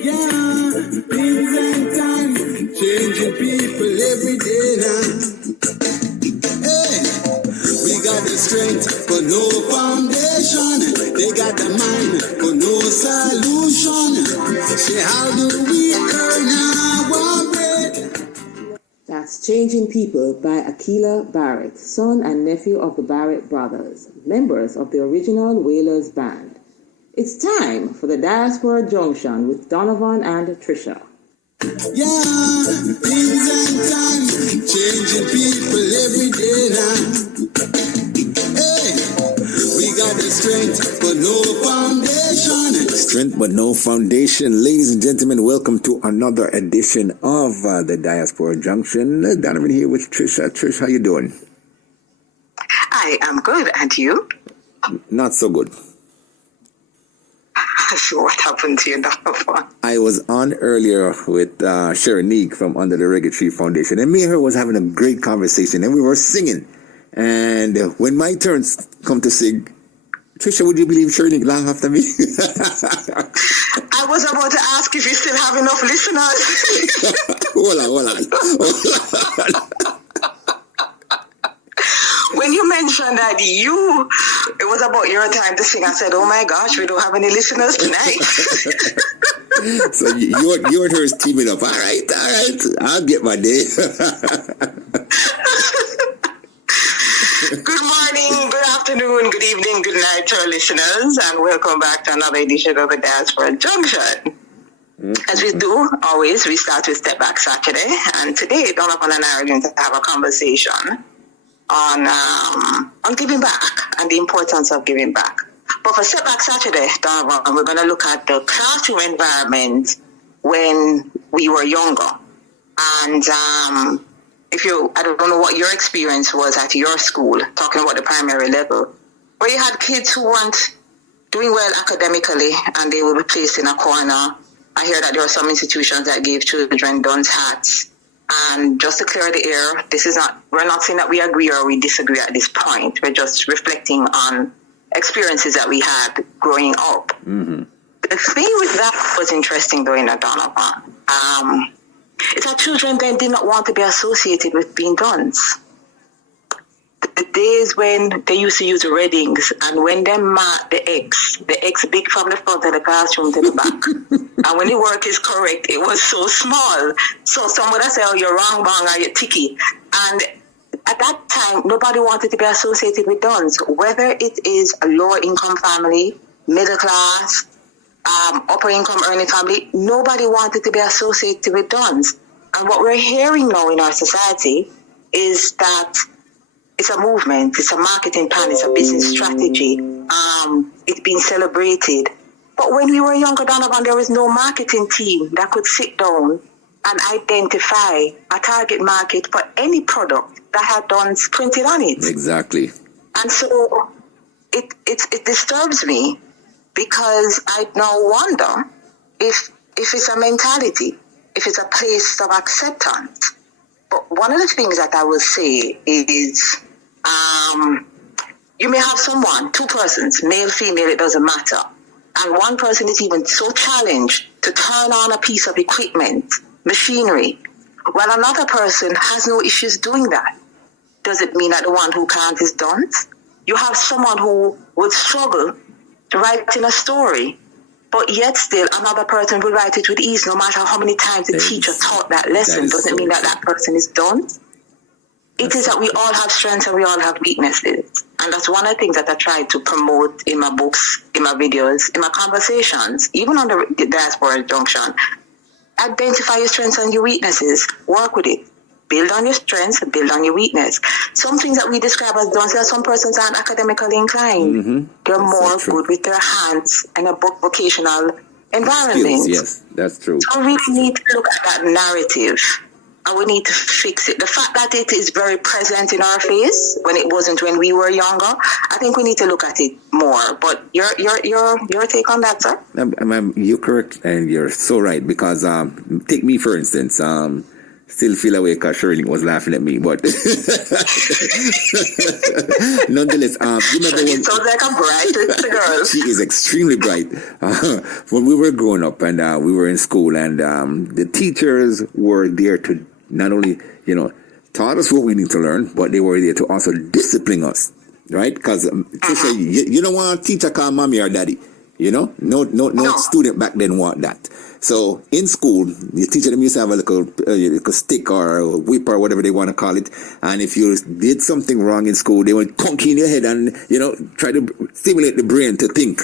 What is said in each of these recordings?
Yeah, things and time, changing people every day now. Hey, we got the strength, but no foundation. They got the mind, but no solution. Say, how do we earn our bread? That's Changing People by Akila Barrett, son and nephew of the Barrett brothers, members of the original Wailers band. It's time for the Diaspora Junction with Donovan and Trisha. Yeah, things and time, changing people every day now. Hey, we got the strength, but no foundation. Strength, but no foundation. Ladies and gentlemen, welcome to another edition of the Diaspora Junction. Donovan here with Trisha. Trish, how you doing? I am good, and you? Not so good. So what happened to you, Donovan? I was on earlier with Sharonique from Under the Reggae Tree Foundation, and me and her was having a great conversation, and we were singing. And when my turn come to sing, Trisha, would you believe Sharonique laughed after me? I was about to ask if you still have enough listeners. Hold on. When you mentioned that it was about your time to sing, I said, oh my gosh, we don't have any listeners tonight. So you and her is teaming up. All right, I'll get my day. Good morning, good afternoon, good evening, good night to our listeners, and welcome back to another edition of the Diaspora Junction. As we do always, we start with Step Back Saturday, and today Donovan and I are going to have a conversation on giving back and the importance of giving back. But for Step Back Saturday, Donovan, we're going to look at the classroom environment when we were younger. And I don't know what your experience was at your school, talking about the primary level, where you had kids who weren't doing well academically and they would be placed in a corner. I hear that there are some institutions that gave children dunce hats. And just to clear the air, we're not saying that we agree or we disagree at this point. We're just reflecting on experiences that we had growing up. Mm-hmm. The thing with that was interesting though in Donovan. It's that children then did not want to be associated with being dunce. The days when they used to use readings and when they mark the X big from the front of the classroom to the back. And when the work is correct, it was so small. So some would say, oh, you're wrong, bang, or you're ticky. And at that time, nobody wanted to be associated with dunce, whether it is a lower income family, middle class, upper income earning family, nobody wanted to be associated with dunce. And what we're hearing now in our society is that it's a movement, it's a marketing plan, it's a business strategy. It's being celebrated. But when we were younger, Donovan, there was no marketing team that could sit down and identify a target market for any product that had dunce printed on it. Exactly. And so it disturbs me because I now wonder if it's a mentality, if it's a place of acceptance. But one of the things that I will say is you may have someone, two persons, male, female, it doesn't matter. And one person is even so challenged to turn on a piece of equipment, machinery, while another person has no issues doing that. Does it mean that the one who can't is dunce? You have someone who would struggle to write in a story, but yet still another person will write it with ease no matter how many times the teacher taught that lesson. Doesn't mean that person is dunce. It is that we all have strengths and we all have weaknesses. And that's one of the things that I try to promote in my books, in my videos, in my conversations, even on the Diaspora Junction. Identify your strengths and your weaknesses. Work with it. Build on your strengths, build on your weakness. Some things that we describe as dunce, that some persons aren't academically inclined. Mm-hmm. They're more good with their hands and a vocational environment. Skills, yes, that's true. So we really need to look at that narrative. And we need to fix it. The fact that it is very present in our face when it wasn't when we were younger, I think we need to look at it more. But your take on that, sir? You're correct, and you're so right. Because take me for instance. Still feel away because Shirley was laughing at me, but nonetheless, Shirley sounds like a bright little girl. She is extremely bright. When we were growing up and we were in school, and the teachers were there to not only, taught us what we need to learn, but they were there to also discipline us, right? Because Trisha, you don't want a teacher call mommy or daddy. No student back then want that. So in school, the teacher them used to have a little stick or a whip or whatever they want to call it. And if you did something wrong in school, they would conk in your head and, try to stimulate the brain to think.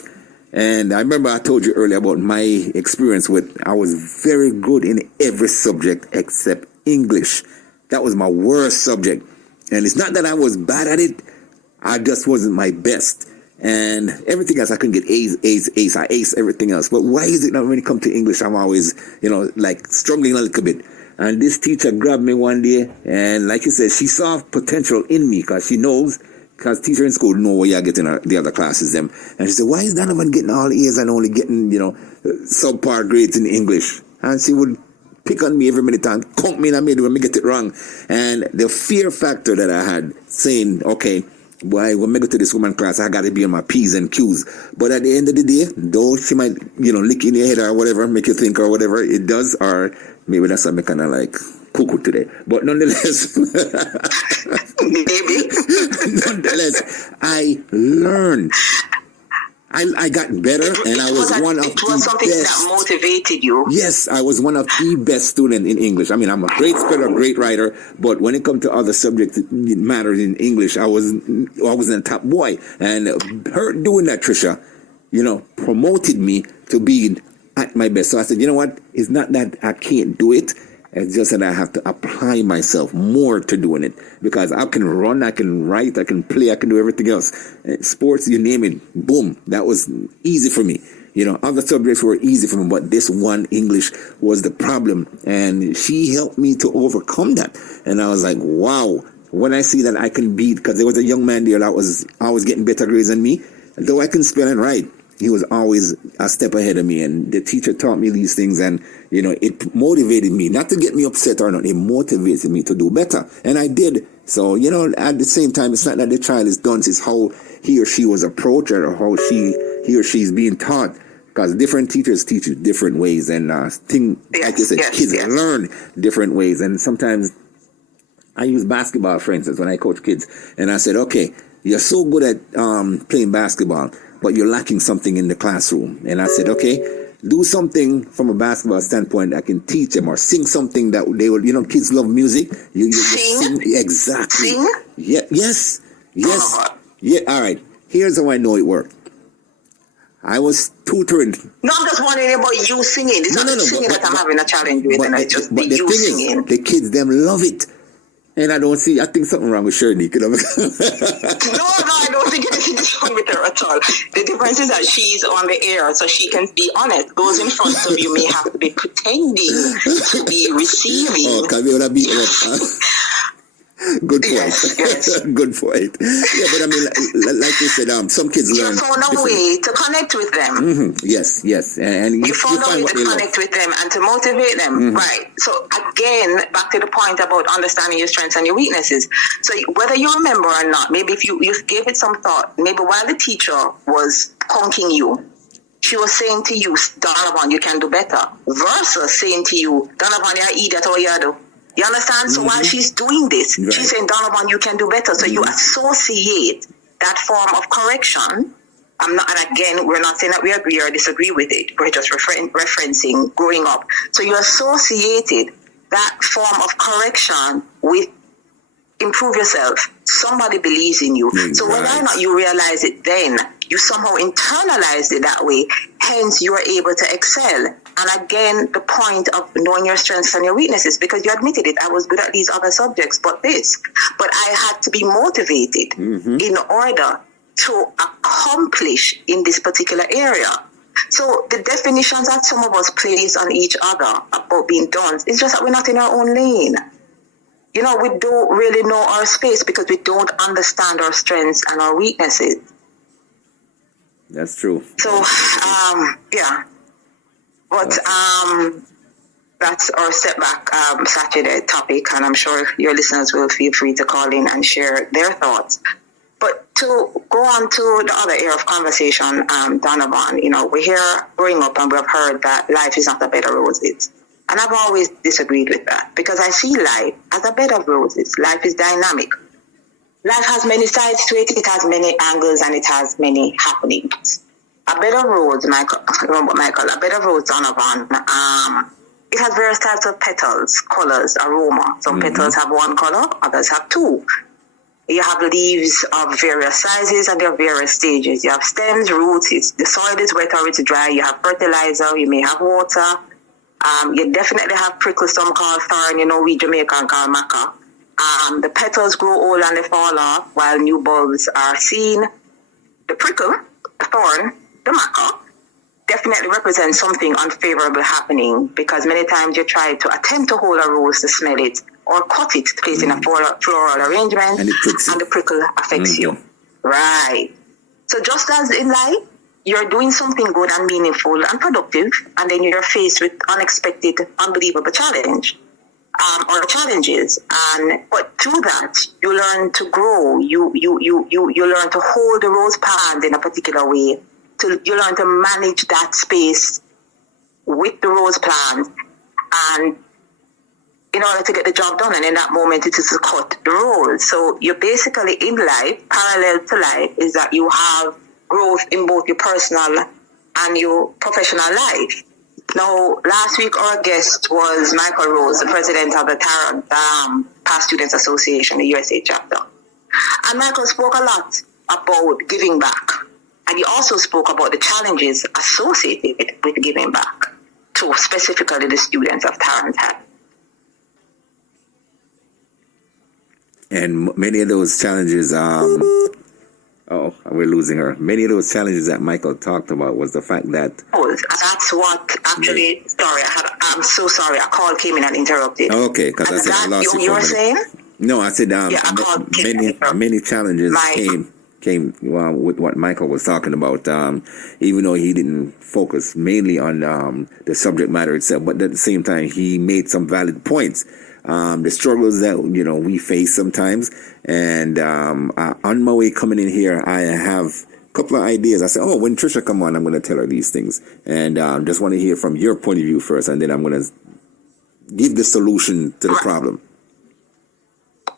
And I remember I told you earlier about my experience I was very good in every subject except English. That was my worst subject. And it's not that I was bad at it. I just wasn't my best. And everything else, I couldn't get A's. I ace everything else. But why is it that when it comes to English, I'm always, struggling a little bit? And this teacher grabbed me one day, and like you said, she saw potential in me because she knows, because teacher in school know where you're getting the other classes them. And she said, why is Donovan getting all A's and only getting, subpar grades in English? And she would pick on me every minute and conk me in the middle when me get it wrong. And the fear factor that I had saying, okay, boy, when I go to this woman class, I got to be on my P's and Q's. But at the end of the day, though she might, lick in your head or whatever, make you think or whatever it does, or maybe that's something kind of like cuckoo today. But nonetheless, maybe. Nonetheless, I learned. I got better, and I was one of the best. It was something that motivated you. Yes, I was one of the best students in English. I mean, I'm a great speller, great writer, but when it comes to other subjects that mattered in English, I wasn't a top boy. And her doing that, Trisha, promoted me to be at my best. So I said, you know what? It's not that I can't do it. It's just that I have to apply myself more to doing it, because I can run, I can write, I can play, I can do everything else. Sports, you name it, boom, that was easy for me. Other subjects were easy for me, but this one, English, was the problem. And she helped me to overcome that. And I was like, wow, when I see that I can beat, because there was a young man there that was always getting better grades than me, though I can spell and write, he was always a step ahead of me. And the teacher taught me these things, and it motivated me, not to get me upset or not, it motivated me to do better, and I did. So at the same time, it's not that the child is done, it's how he or she was approached or how he or she's being taught, because different teachers teach you different ways, and like you said, kids learn different ways. And sometimes I use basketball, for instance, when I coach kids, and I said, okay, you're so good at playing basketball, but you're lacking something in the classroom. And I said, okay, do something from a basketball standpoint that can teach them, or sing something that they will, kids love music. You sing? Exactly. Sing? Yeah, yes. Yeah, all right. Here's how I know it worked. I was tutoring. No, I'm just wondering about you singing. It's not singing that I'm having a challenge with, and I just but the you thing singing. Is, the kids, them love it. And I think something wrong with Shirley. No, I don't think anything is wrong with her at all. The difference is that she's on the air, so she can be honest. Those in front of you may have to be pretending to be receiving. Oh, because we would have beaten up. Good point. Yes. Good point. Yeah, but I mean, like you said, some kids learn. You found a way to connect with them. Mm-hmm. Yes. And you found a way to connect with them and to motivate them. Mm-hmm. Right. So again, back to the point about understanding your strengths and your weaknesses. So whether you remember or not, maybe if you gave it some thought, maybe while the teacher was conking you, she was saying to you, Donovan, you can do better, versus saying to you, Donovan, you're an idiot, or you do. You understand? So while she's doing this, she's saying, Donovan, you can do better. So you associate that form of correction. And again, we're not saying that we agree or disagree with it. We're just referencing growing up. So you associated that form of correction with improve yourself. Somebody believes in you. So whether or not you realize it then, you somehow internalized it that way. Hence, you are able to excel. And again, the point of knowing your strengths and your weaknesses, because you admitted it, I was good at these other subjects, but I had to be motivated in order to accomplish in this particular area. So the definitions that some of us place on each other about being done, it's just that we're not in our own lane. We don't really know our space because we don't understand our strengths and our weaknesses. That's true. So, yeah. But that's our Step Back Saturday topic, and I'm sure your listeners will feel free to call in and share their thoughts. But to go on to the other area of conversation, Donovan, we're here growing up and we've heard that life is not a bed of roses. And I've always disagreed with that because I see life as a bed of roses. Life is dynamic. Life has many sides to it. It has many angles and it has many happenings. A bed of roses, Michael, a bed of roses, Donovan, it has various types of petals, colors, aroma. Some petals have one color, others have two. You have leaves of various sizes and there are various stages. You have stems, roots, the soil is wet or it's dry. You have fertilizer, you may have water. You definitely have prickles, some called thorn, we Jamaican call maca. The petals grow old and they fall off while new bulbs are seen. The prickle, the thorn, the maca, definitely represents something unfavorable happening because many times you try to attempt to hold a rose to smell it or cut it to place in a floral arrangement and the prickle affects you. Right. So just as in life, you're doing something good and meaningful and productive, and then you're faced with unexpected, unbelievable challenge or challenges. But through that, you learn to grow. You learn to hold the rose plant in a particular way. You learn to manage that space with the rose plant, and in order to get the job done. And in that moment, it is to cut the rose. So you're basically in life, parallel to life, is that you have growth in both your personal and your professional life. Now, last week our guest was Michael Rose, the president of the Past Students Association, the USA chapter. And Michael spoke a lot about giving back. And he also spoke about the challenges associated with giving back to specifically the students of Tarrant. And many of those challenges, we're losing her. Many of those challenges that Michael talked about was the fact that... That's what actually... Sorry, I'm so sorry. A call came in and interrupted. Okay, because I said I lost you were saying? No, I said many challenges came with what Michael was talking about, even though he didn't focus mainly on the subject matter itself, but at the same time, he made some valid points. The struggles that, we face sometimes. And on my way coming in here, I have a couple of ideas. I said, when Trisha come on, I'm going to tell her these things. And just want to hear from your point of view first, and then I'm going to give the solution to the problem.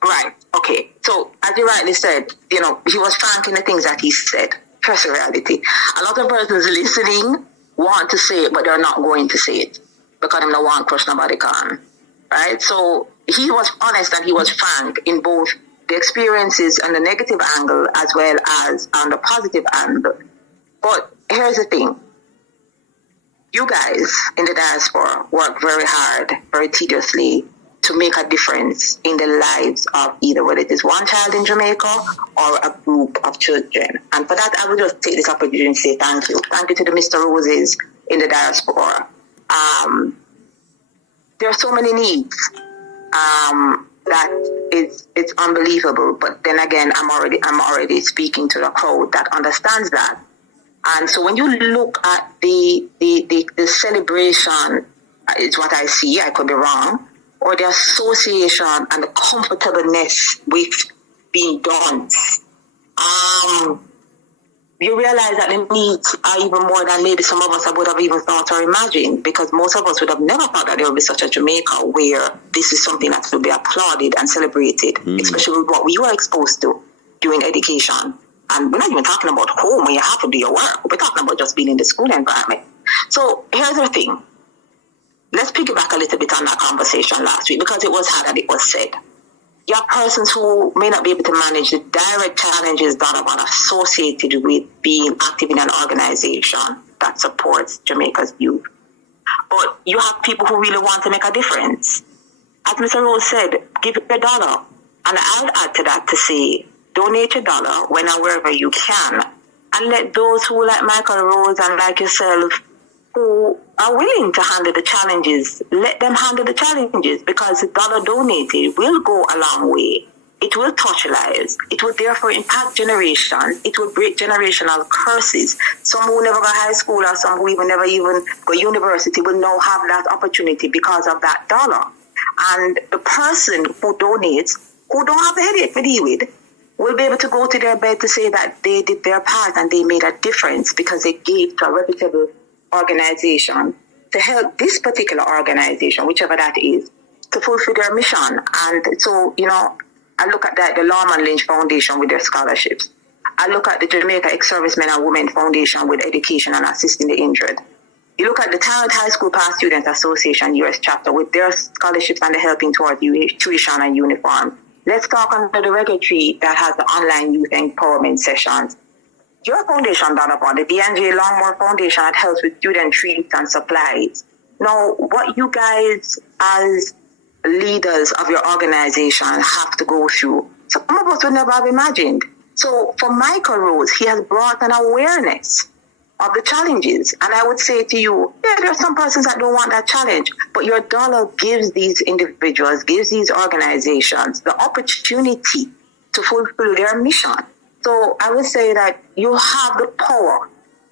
Right. Okay. So, as you rightly said, he was frank in the things that he said. Here's the reality. A lot of persons listening want to say it, but they're not going to say it because they don't want to crush nobody can. Right? So, he was honest and he was frank in both the experiences and the negative angle as well as on the positive angle. But here's the thing. You guys in the diaspora work very hard, very tediously to make a difference in the lives of either whether it is one child in Jamaica or a group of children. And for that, I will just take this opportunity to say thank you. Thank you to the Mr. Roses in the diaspora. There are so many needs that it's unbelievable. But then again, I'm already speaking to the crowd that understands that. And so when you look at the celebration, is what I see. I could be wrong. Or the association and the comfortableness with being done. You realize that the needs are even more than maybe some of us would have even thought or imagined, because most of us would have never thought that there would be such a Jamaica where this is something that will be applauded and celebrated, especially with what we were exposed to during education. And we're not even talking about home where you have to do your work. We're talking about just being in the school environment. So here's the thing. Let's piggyback a little bit on that conversation last week, because it was hard and it was said. You have persons who may not be able to manage the direct challenges that are associated with being active in an organization that supports Jamaica's youth. But you have people who really want to make a difference. As Mr. Rose said, give your $1. And I'll add to that to say, donate your $1 when and wherever you can. And let those who, like Michael Rose and like yourself, who are willing to handle the challenges, let them handle the challenges, because the $1 donated will go a long way It will touch lives. It will therefore impact generation. It will break generational curses. Some who never go high school or some who even never even go university will now have that opportunity because of that dollar. And the person who donates, who don't have a headache to deal with, will be able to go to their bed to say that they did their part and they made a difference because they gave to a reputable organization to help this particular organization, whichever that is, to fulfill their mission. And so, I look at that, the Lawman Lynch Foundation with their scholarships. I look at the Jamaica Ex-Servicemen and Women Foundation with education and assisting the injured. You look at the Tarrant High School Past Students Association US chapter with their scholarships and the helping towards tuition and uniform. Let's talk under the Reggae tree that has the online youth empowerment sessions. Your foundation, Donovan, the D&J Longmore Foundation, that helps with student treats and supplies. Now, what you guys as leaders of your organization have to go through, some of us would never have imagined. So for Michael Rose, he has brought an awareness of the challenges. And I would say to you, there are some persons that don't want that challenge, but your dollar gives these individuals, gives these organizations the opportunity to fulfill their mission. So I would say that you have the power.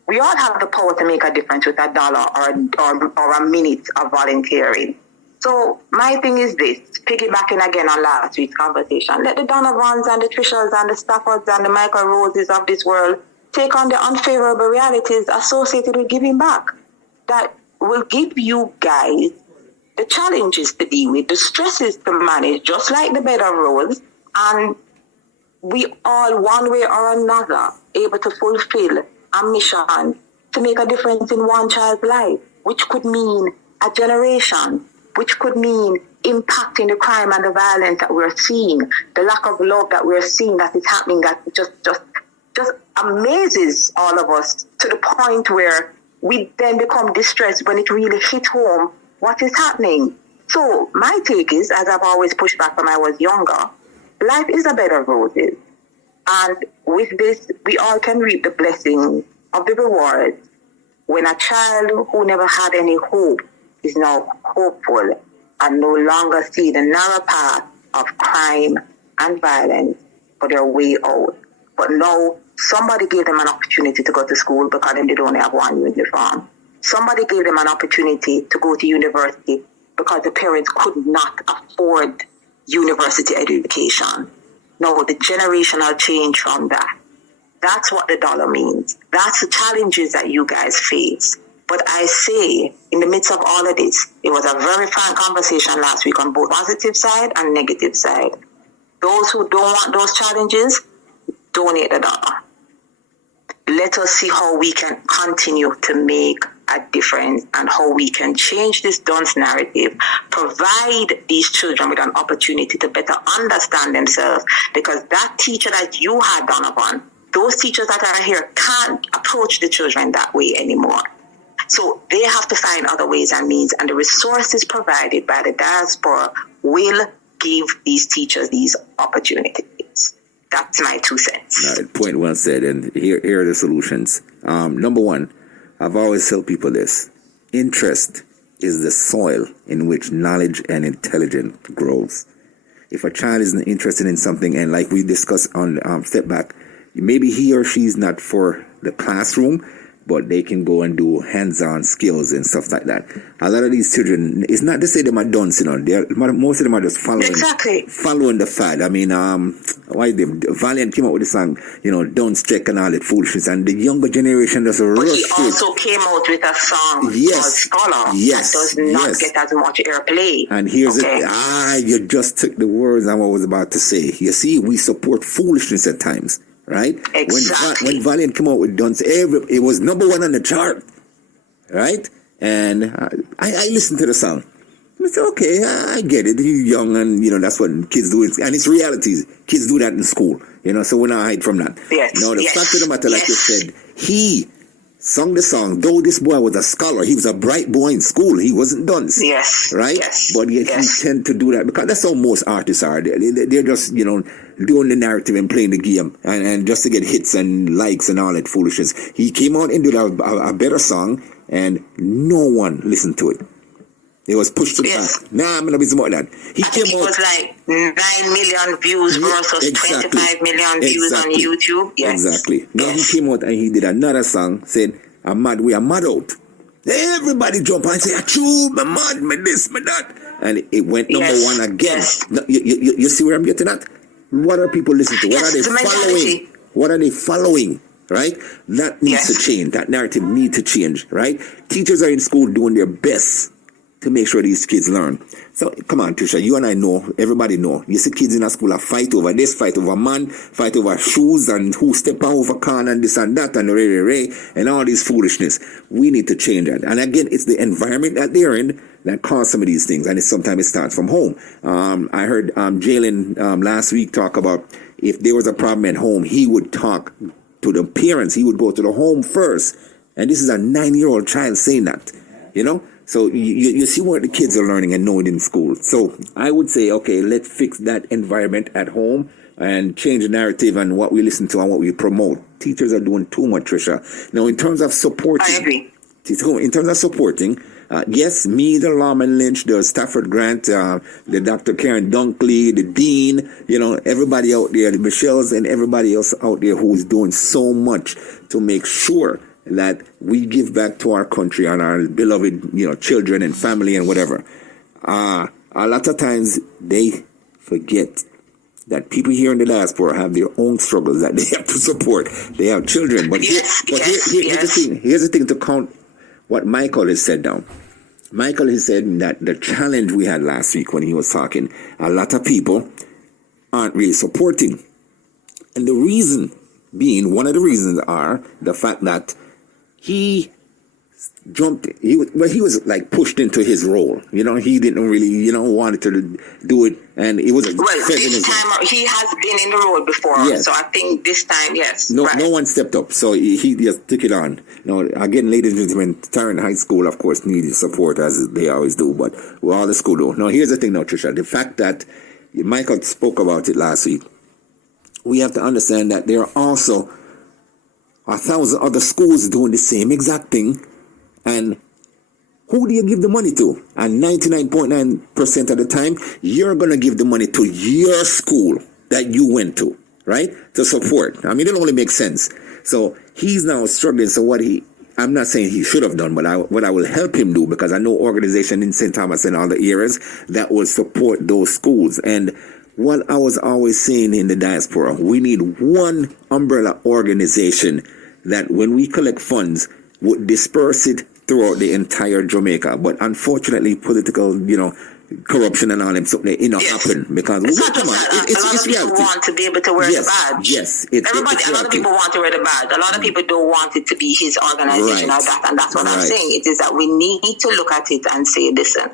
We all have the power to make a difference with a dollar or a minute of volunteering. So my thing is this, piggybacking again on last week's conversation, let the Donovans and the Trishas and the Staffords and the Michael Roses of this world take on the unfavorable realities associated with giving back. That will give you guys the challenges to deal with, the stresses to manage, just like the bed of roses, and we all, one way or another, able to fulfill a mission to make a difference in one child's life, which could mean a generation, which could mean impacting the crime and the violence that we're seeing, the lack of love that we're seeing that is happening, that just amazes all of us to the point where we then become distressed when it really hit home what is happening. So my take is, as I've always pushed back when I was younger, life is a bed of roses. And with this, we all can reap the blessings of the rewards when a child who never had any hope is now hopeful and no longer see the narrow path of crime and violence for their way out. But now somebody gave them an opportunity to go to school because they don't have one uniform. Somebody gave them an opportunity to go to university because the parents could not afford university education. No, the generational change from that. That's what the dollar means. That's the challenges that you guys face. But I say, in the midst of all of this, it was a very frank conversation last week on both positive side and negative side. Those who don't want those challenges, donate the dollar. Let us see how we can continue to make a difference and how we can change this dunce narrative, provide these children with an opportunity to better understand themselves, because that teacher that you had, Donovan, those teachers that are here can't approach the children that way anymore. So they have to find other ways and means, and the resources provided by the diaspora will give these teachers these opportunities. That's my 2 cents. All right, point well said, and here are the solutions. Number one, I've always told people this: interest is the soil in which knowledge and intelligence grows. If a child isn't interested in something, and like we discussed on Step Back, maybe he or she's not for the classroom, but they can go and do hands-on skills and stuff like that. A lot of these children, it's not to say them are dunce, most of them are just following the fad. I mean, Valiant came out with the song, Dunce Check and all that foolishness, and the younger generation does a rush. But he also came out with a song called Scholar that does not get as much airplay. And here's you just took the words I was about to say. You see, we support foolishness at times. Right? Exactly. When Valiant came out with Dunce, it was number one on the chart. Right? And I listened to the song. I said, okay, I get it. You're young and, that's what kids do. And it's realities. Kids do that in school. So we're not hide from that. Yes. No, the fact of the matter, like you said, he sung the song, though this boy was a scholar. He was a bright boy in school. He wasn't dunce. Yes. Right? Yes. But yet he tend to do that because that's how most artists are. They're just, doing the narrative and playing the game and just to get hits and likes and all that foolishness. He came out and did a better song and no one listened to it. It was pushed to the back. Nah, I'm gonna be more than that. He came it out. was like 9 million views versus 25 million views on YouTube. Yes. Exactly. Now he came out and he did another song, said, "I'm mad, we are mad out." Everybody jump and say, "Achoo, me mad, me this, me that." And it went number one again. Yes. Now, you see where I'm getting at? What are people listening to? What are they following? What are they following? Right? That needs to change. That narrative needs to change. Right? Teachers are in school doing their best to make sure these kids learn. So come on, Trisha, you and I know, everybody know. You see kids in a school fight over this, fight over man, fight over shoes and who step over can and this and that and ray and all this foolishness. We need to change that. And again, it's the environment that they're in that cause some of these things, and sometimes it starts from home. I heard Jalen last week talk about if there was a problem at home, he would talk to the parents. He would go to the home first. And this is a 9-year-old child saying that, you know? So you see what the kids are learning and knowing in school. So I would say, okay, let's fix that environment at home and change the narrative and what we listen to and what we promote. Teachers are doing too much, Trisha. Now, in terms of supporting... I agree. In terms of supporting, yes, me, the Lawman Lynch, the Stafford Grant, the Dr. Karen Dunkley, the Dean, you know, everybody out there, the Michelles and everybody else out there who's doing so much to make sure that we give back to our country and our beloved, you know, children and family and whatever. A lot of times they forget that people here in the diaspora have their own struggles that they have to support. They have children, but here's the thing. Here's the thing to count what Michael has said down. Michael has said that the challenge we had last week when he was talking, a lot of people aren't really supporting, and the reason being, one of the reasons are the fact that he jumped. He was like pushed into his role. You know, he didn't really, you know, wanted to do it, and it was this time he has been in the role before. Yes. So I think this time, yes. No one stepped up, so he just took it on. Now, again, ladies and gentlemen, Tarrant High School, of course, needed support as they always do, but all the school do. Now, here's the thing, now, Trisha, the fact that Michael spoke about it last week. We have to understand that there are also 1,000 other schools doing the same exact thing. And who do you give the money to? And 99.9% of the time, you're going to give the money to your school that you went to, right? To support. I mean, it only makes sense. So he's now struggling. So I'm not saying he should have done, but what I will help him do, because I know organization in St. Thomas and all the areas that will support those schools. And what I was always saying in the diaspora, we need one umbrella organization that when we collect funds would disperse it throughout the entire Jamaica. But unfortunately, political, you know, corruption and all them something happen because it's a lot of people want to be able to wear the badge. Yes, a lot of people want to wear the badge. A lot of people don't want it to be his organization or that, and that's what I'm saying. It is that we need to look at it and say, listen,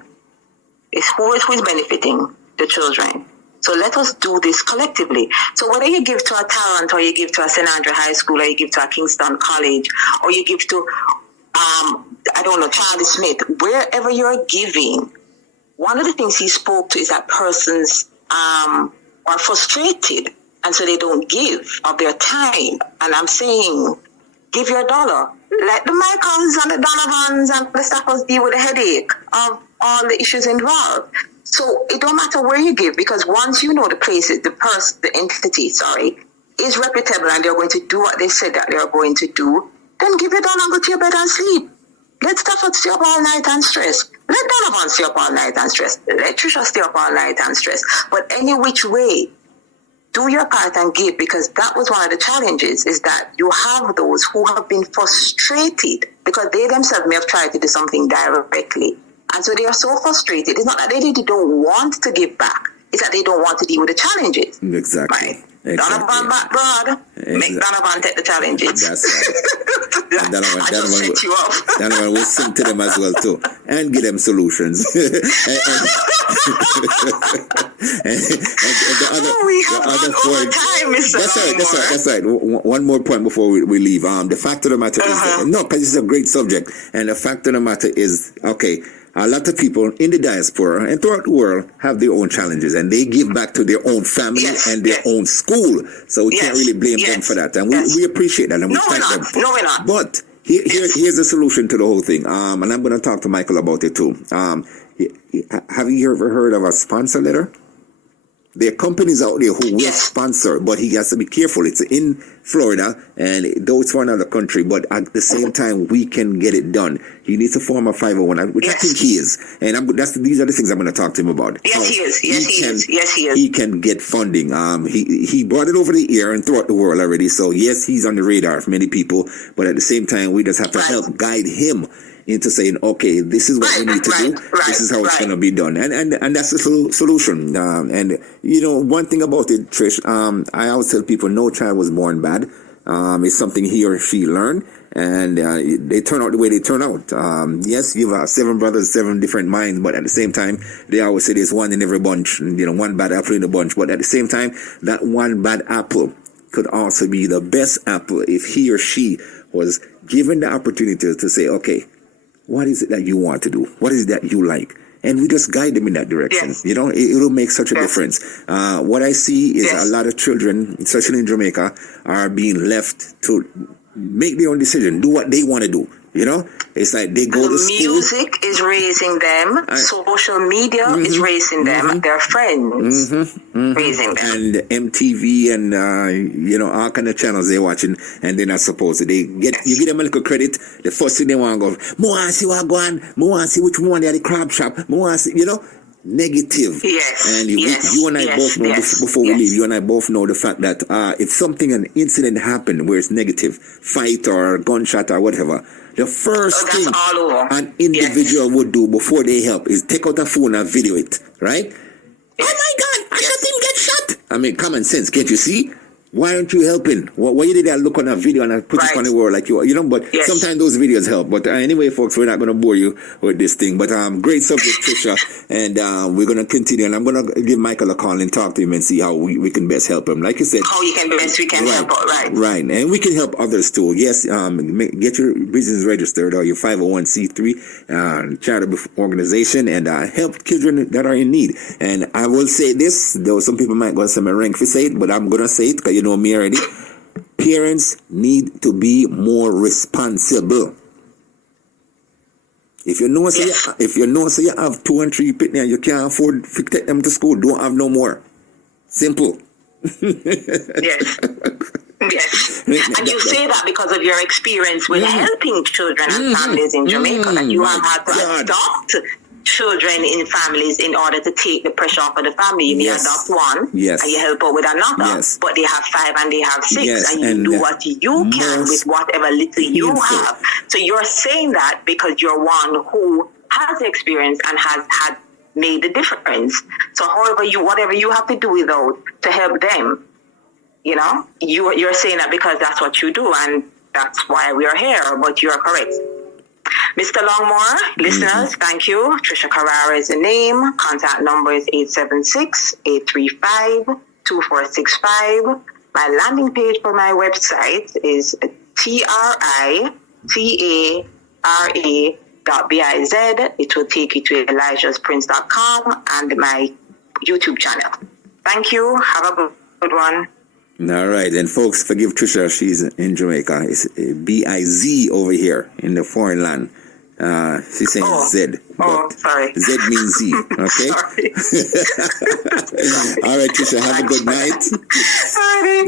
who is benefiting the children? So let us do this collectively. So whether you give to a Tarrant or you give to a St. Andrew High School or you give to a Kingston College or you give to, Charlie Smith, wherever you're giving, one of the things he spoke to is that persons are frustrated and so they don't give of their time. And I'm saying, give your dollar. Let the Michaels and the Donovans and the Staffers deal with the headache of all the issues involved. So it don't matter where you give, because once you know the place, the entity, is reputable and they're going to do what they said that they're going to do, then give it down and go to your bed and sleep. Let Stafford stay up all night and stress. Let Donovan stay up all night and stress. Let Trisha stay up all night and stress. But any which way, do your part and give, because that was one of the challenges, is that you have those who have been frustrated because they themselves may have tried to do something directly. And so they are so frustrated. It's not that they don't want to give back. It's that they don't want to deal with the challenges. Exactly. Right? Donovan back, broad. Make Donovan take the challenges. That's right. And Donovan will sing to them as well too, and give them solutions. We have one time, Mr. That's right. One more point before we leave. The fact of the matter is, because it's a great subject, and the fact of the matter is, okay, a lot of people in the diaspora and throughout the world have their own challenges, and they give back to their own family and their own school. So we can't really blame them for that. And we appreciate that, and we thank them. No, we're not. But Here's the solution to the whole thing. And I'm going to talk to Michael about it too. Have you ever heard of a sponsor letter? There are companies out there who will sponsor, but he has to be careful. It's in Florida, and though it's for another country, but at the same time, we can get it done. He needs to form a 501, which I think he is. And these are the things I'm going to talk to him about. Yes, he is. Yes, he is. He can get funding. He brought it over the air and throughout the world already. So, yes, he's on the radar of many people, but at the same time, we just have to help guide him into saying, okay, this is what we need to do. This is how it's going to be done. And that's the solution. And, you know, one thing about it, Trish, I always tell people no child was born bad. It's something he or she learned, and they turn out the way they turn out. Yes, you have 7 brothers, 7 different minds, but at the same time, they always say there's one in every bunch, you know, one bad apple in the bunch. But at the same time, that one bad apple could also be the best apple if he or she was given the opportunity to say, okay, what is it that you want to do? What is it that you like? And we just guide them in that direction. Yes. You know, it'll make such a difference. What I see is a lot of children, especially in Jamaica, are being left to make their own decision, do what they want to do. You know, it's like they go to school. Music is raising them. Social media is raising them. Their friends raising them. And MTV and you know, all kind of channels they're watching, and they're not supposed to. You give them a little credit. The first thing they want to go, more want to see what going on. More want to see which one they're at the crab shop. More want to see, you know. Negative. And you and I both know before we leave, you and I both know the fact that if an incident happened where it's negative, fight or gunshot or whatever, the first thing an individual would do before they help is take out a phone and video it, right? Oh my God, I got him get shot. I mean, common sense, can't you see? Why aren't you helping? Why you did I look on a video and I put it on the world like you know? But sometimes those videos help. But anyway, folks, we're not going to bore you with this thing. But great subject, Trisha, and we're going to continue. And I'm going to give Michael a call and talk to him and see how we can best help him. Like you said, how you can best we can help. Right, and we can help others too. Yes, get your business registered or your 501c3 charitable organization and help children that are in need. And I will say this, though some people might go say my rank for say it, but I'm going to say it because you know me already. Parents need to be more responsible. If you know so you have 2 and 3 pitney and you can't afford to take them to school, don't have no more. Simple. Yes. And you say that because of your experience with helping children and families in Jamaica, that you have had to adopt children in families in order to take the pressure off of the family. You may adopt one and you help out with another, but they have 5 and they have 6 and you do what you can with whatever little you have. So you're saying that because you're one who has experience and has had made the difference. So whatever you have to do without to help them, you know, you're saying that because that's what you do and that's why we are here, but you're correct. Mr. Longmore, listeners, thank you. Trisha Carara is the name. Contact number is 876-835-2465. My landing page for my website is TRICARA.biz. It will take you to ElijahsPrince.com and my YouTube channel. Thank you. Have a good one. All right, and folks, forgive Trisha, she's in Jamaica. It's B-I-Z over here in the foreign land. She's saying Z. Sorry. Z means Z, okay? All right, Trisha, have a good night.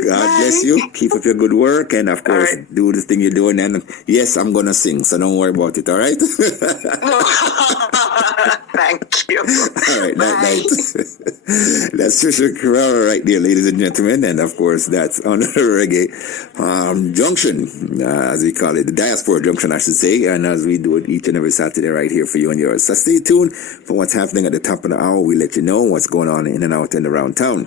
God bless you. Keep up your good work, and of course, do the thing you're doing. And yes, I'm going to sing, so don't worry about it, all right? Thank you. All right, night. That's Trisha Carara right there, ladies and gentlemen. And of course, that's on the Reggae Junction, as we call it, the Diaspora Junction, I should say. And as we do it each and every Saturday right here for you and yours. So stay tuned for what's happening at the top of the hour. We let you know what's going on in and out and around town.